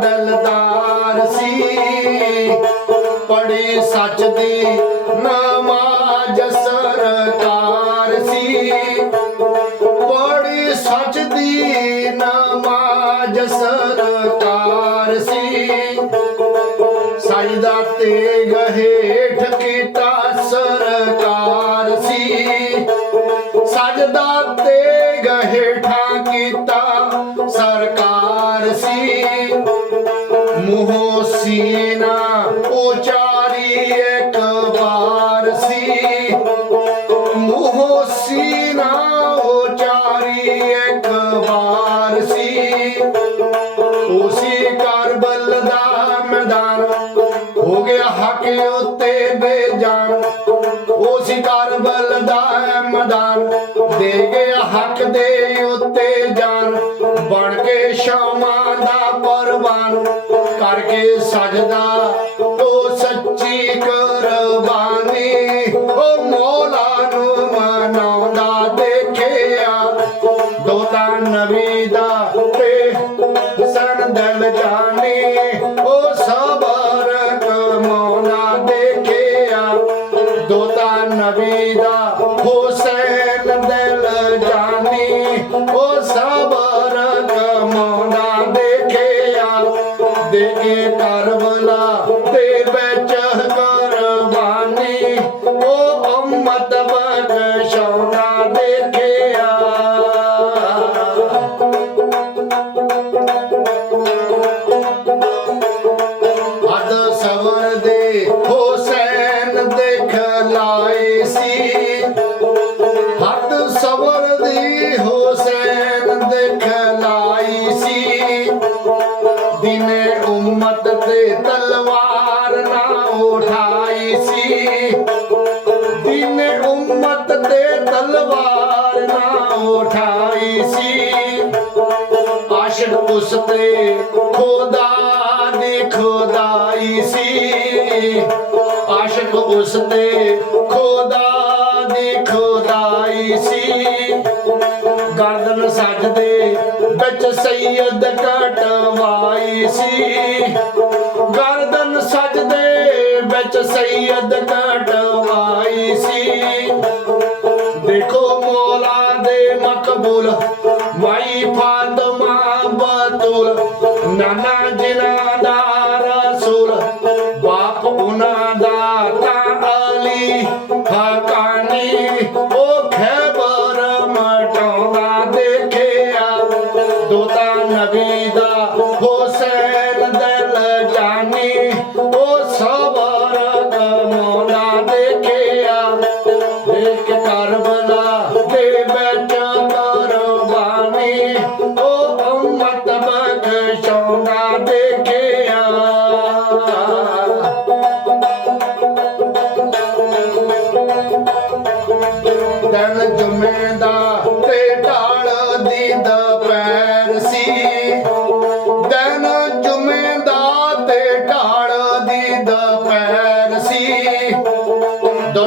ਦਲਦਾਰ ਸੀ। ਪੜੇ ਸੱਚ ਦੇ ਦੀ ਨਮਾਜ਼ ਕਰ ਕੇ ਸਜਦਾ ਤੋ ਸੱਚੀ ਕੁਰਬਾਨੀ। ਓ ਮੌਲਾ ਨੂੰ ਮਨਾਉਂਦਾ, ਦੇਖਿਆ ਦੋਦਾ ਨਬੀ ਦਾ ਤੇ ਹਸਨ ਦਿਲ ਜਾਣੀ ਓ ਸਬਰ ਕਮਾਉਣਾ ਦੇਖਿਆ ਦੋਦਾ ਨਬੀ ਦਾ ਹੁਸੈਨ ਦਿਲ ਉਸ ਖੁਦਾ ਦੀ ਸੀ। ਆਸ਼ਿਕ ਉਸ ਖੁਦਾ ਦੀ ਸੀ। ਗਰਦਨ ਸਜਦੇ ਵਿੱਚ ਸੈਦ ਕਟਵਾਈ ਸੀ। ਗਰਦਨ ਸਜਦੇ ਵਿੱਚ ਸੈਦ ਕਟਵਾਈ ਸੀ। ਨਾਨਾ જીના દા રસુલ બાપ ઉના દાતા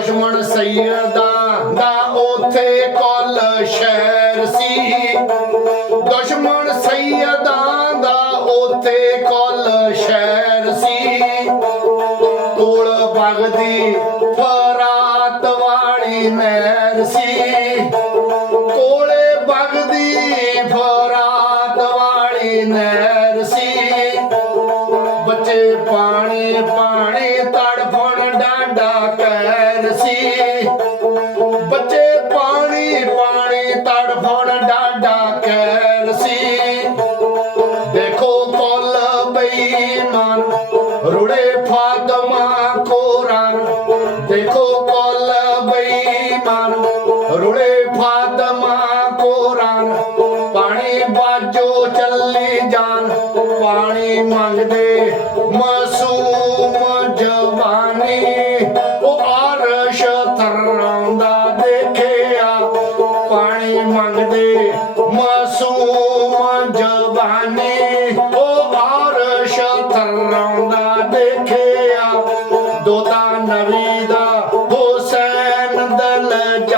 ਲਛਮਣ ਸੈਦਾ ਦਾ ਉਥੇ ਕੋਲ ਸ਼ਹਿਰ ਸੀ। ਦੁਸ਼ਮਣ ਸੈਦਾ ਦਾ ਉਥੇ ਕੋਲ ਸ਼ਹਿਰ ਸੀ। ਕੋਲ ਬਗਦੀ ਫਰਾਤ ਵਾਲੀ ਨਹਿਰ ਸੀ। ਕੋਲੇ ਬਗਦੀ ਫਰਾਤ ਵਾਲੀ ਨਹਿਰ ਸੀ। ਬੱਚੇ ਪਾਣੀ ਪਾਣੀ ডাকের সিং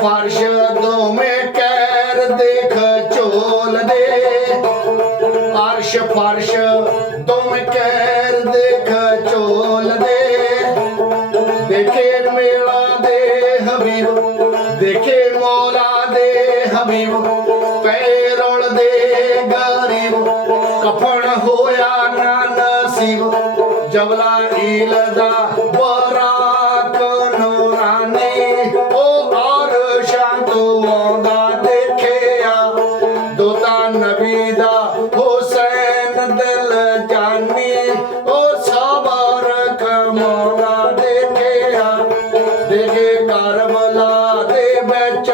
ਅਰਸ਼ ਫਰਸ਼ ਦੋਵੇਂ ਕੈਰ ਦੇਖ ਝੋਲਦੇ ਅਰਸ਼ ਫਰਸ਼ ਦੋਵੇਂ ਕੈਰ ਦੇਖ ਝੋਲਦੇ ਦੇਖੇ ਮੇਲਾ ਦੇ ਹਬੀਬ, ਦੇਖੇ ਮੌਲਾ ਦੇ ਹਬੀਬ ਪੈਰੋਲ ਦੇ ਗਰੀਬ। ਕਫਣ ਹੋਇਆ ਨਾ ਨਸੀਬ ਜਬਲਾ ਈਲ ਦੇਖੇ ਕਰਬਲਾ ਦੇ ਵਿੱਚ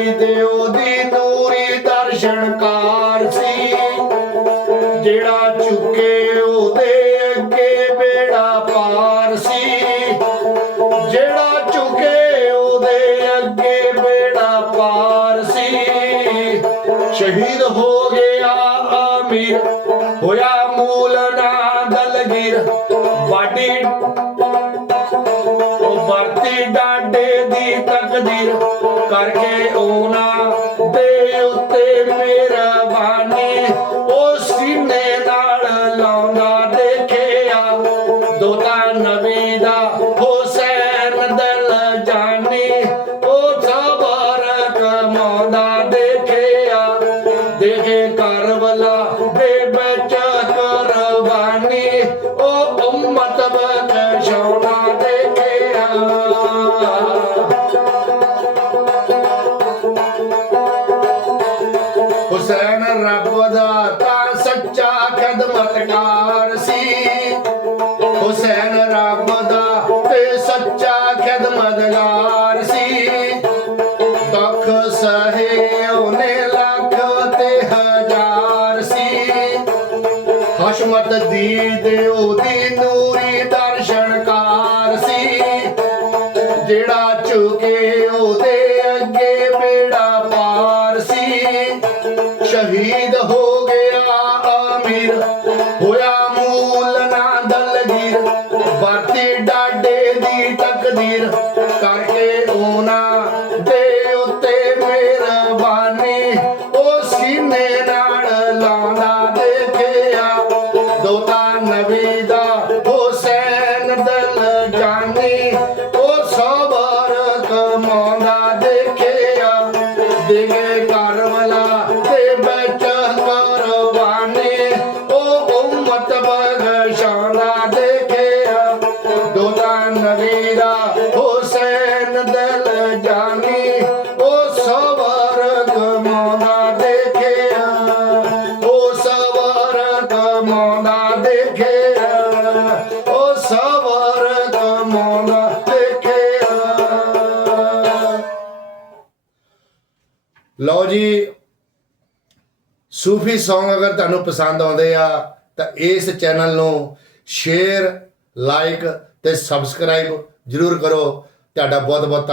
ਬਿਲਿਆ ਦੀ ਉਹਦੀ ਨੂਰੀ ਦਰਸ਼ਨਕਾਰ ਸੀ। ਜਿਹੜਾ ਚੁੱਕੇ ਉਹਦੇ ਅੱਗੇ ਬੇੜਾ ਪਾਰ ਸੀ। ਜਿਹੜਾ ਝੁਕੇ ਉਹਦੇ ਅੱਗੇ ਬੇੜਾ ਪਾਰ ਸੀ। ਸ਼ਹੀਦ ਹੋ ਗਿਆ ਆਮੀਰ ਹੋਇਆ ਮੂਲ ਨਾ ਦਲਗੀਰ ਬਾਡੀ ਉਹ ਵਰਤੀ ਡਾਡੇ ਦੀ ਤਕਦੀਰ। ਕਰਕੇ ਉਹਨਾਂ ਦੇ ਉੱਤੇ ਮਿਹਰਬਾਨੀ ਉਹ ਸੀਨੇ ਨਾਲ ਲਾਉਂਦਾ ਦੇਖਿਆ। ਦੋਤਾ ਹਸ਼ਮਤ ਦੀ ਦੇ ਉਹਦੀ ਨੂਰੀ ਦਰਸ਼ਨਕਾਰ ਸੀ। ਜਿਹੜਾ ਝੁਕੇ ਉਹਦੇ ਅੱਗੇ ਬੇੜਾ ਪਾਰ ਸੀ। ਸ਼ਹੀਦ ਹੋ ਗਿਆ ਅਮੀਰ, ਹੋਇਆ ਮੂਲ ਨਾ ਦਲਗੀਰ ਵਰਤੀ ਡਾਡੇ ਦੀ ਤਕਦੀਰ ਲਓ ਜੀ, ਸੂਫੀ Song ਅਗਰ ਤੁਹਾਨੂੰ ਪਸੰਦ ਆਉਂਦੇ ਆ, ਤਾਂ ਇਸ ਚੈਨਲ ਨੂੰ ਸ਼ੇਅਰ ਲਾਈਕ ਤੇ ਸਬਸਕ੍ਰਾਈਬ ਜਰੂਰ ਕਰੋ। ਤੁਹਾਡਾ ਬਹੁਤ ਬਹੁਤ